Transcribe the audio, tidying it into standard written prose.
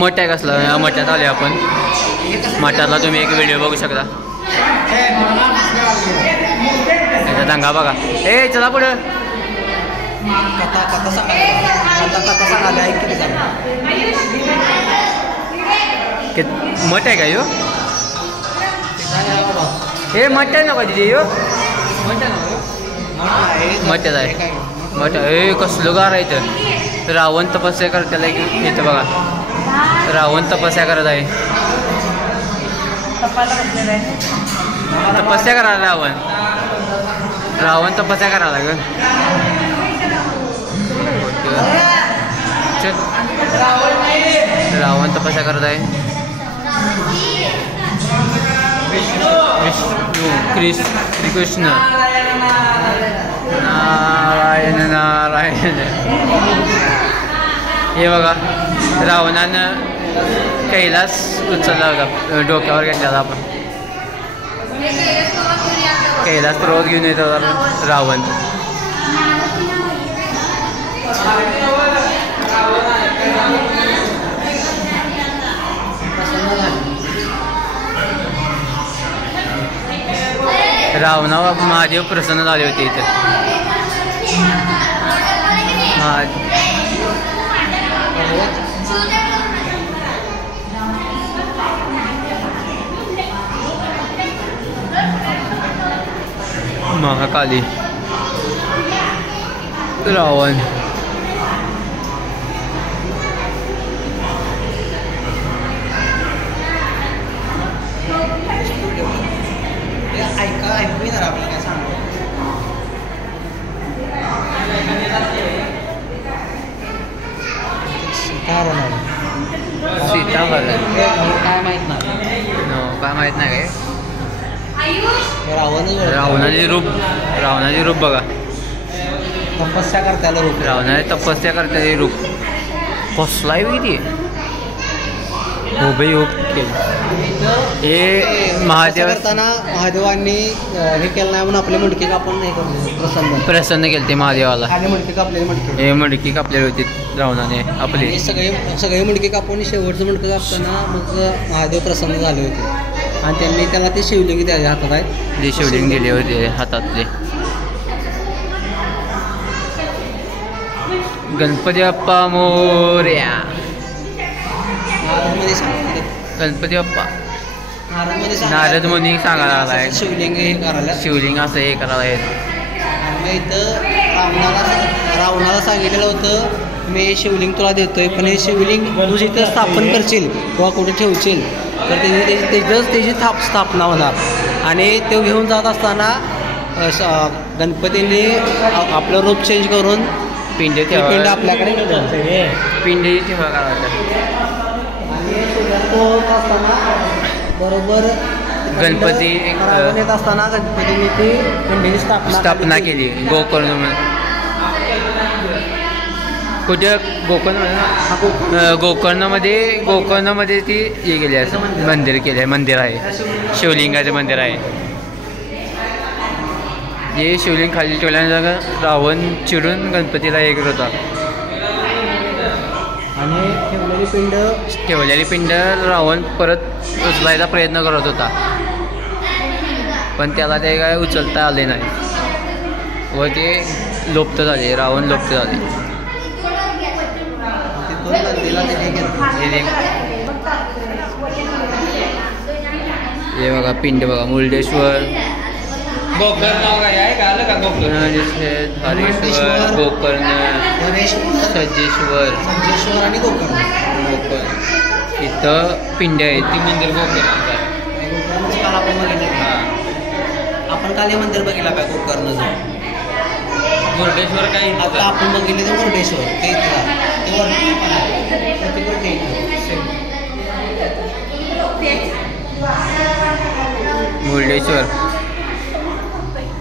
मठ आहे कसलं मठात आले आपण. मठातला तुम्ही एक व्हिडिओ बघू शकता. याचा दंगा बघा. ए चला पुढं. मठ आहे का यो? हे मठ आहे ना का तिथे यो? मठच आहे. मठ हे कसलं गार आहे इथं. रावण तपस्या करताना इथं बघा. रावण तपस्या करत आहे. तपस्या करायला रावण. रावण तपस्या करायला ग. रावण तपस्या करत आहे. विष्णू श्रीकृष्ण नारायण नारायण. हे बघा रावणानं कैलास उचलला होता. डोक्यावर घेतला आपण. कैलास पर्वत घेऊन येत होता रावण. रावणावर महादेव प्रसन्न झाले होते इथे. महाकाली रावण. ऐकू येणार आपल्याला काय सांगू. सीता काय माहित नाही. काय माहित नाही काय. रावणाचे रूप बघा. तपस्या करताना रूप. रावणाने तपस्या करताना रूप कसलाय किती उभे उभ केलं. हे महादेव करताना महादेवांनी हे केलं नाही म्हणून आपले मडके कापून नाही प्रसन्न केले ते महादेवाला. मडके कापलेले मडके. हे मडकी कापलेली होती रावणाने आपले. सगळे मडके कापून शेवटचं मडकं कापताना मग महादेव प्रसन्न झाले होते. आणि त्यांनी त्याला ते शिवलिंग त्याच्या हातात आहे. ते शिवलिंग दिले होते हातातले. गणपती बाप्पा मोरया. गणपती बाप्पा. नारद मुनी सांगायला आलाय शिवलिंग हे करायला. शिवलिंग असं हे करायला आहे. आणि इथं रावणाला सांगितलेलं होतं मी हे शिवलिंग तुला देतोय पण हे शिवलिंग तू जिथं स्थापन करशील किंवा कुठे ठेवशील तर त्याची स्थापना होणार. आणि तो घेऊन जात असताना गणपतींनी आपलं रूप चेंज करून पिंड आपल्याकडे पिंड असताना बरोबर गणपती येत असताना गणपतीने ती पिंडीची स्थापना केली गोकर्ण. कुठे गोकर्णमध्ये ती हे केली असं मंदिर केलं आहे. मंदिर आहे शिवलिंगाचं मंदिर आहे. जे शिवलिंग खाली ठेवल्यानंतर रावण चिडून गणपतीला हे करत होता. आणि ठेवलेली पिंड रावण परत उचलायचा प्रयत्न करत होता पण त्याला ते काय उचलता आले नाही व ते लोप्त झाले. रावण लोप्त झाले. हे बघा पिंड बघा. मुर्डेश्वर हरेश्वर गोकर्ण सज्जेश्वर आणि गोकर्ण इथं पिंड आहे. ती मंदिर गोकर्ण आपण काल हे मंदिर बघितलं पाहिजे गोकर्णचं. मुर्डेश्वर काय आता आपण बघितलं तर मुर्डेश्वर ते मुर्डेश्वर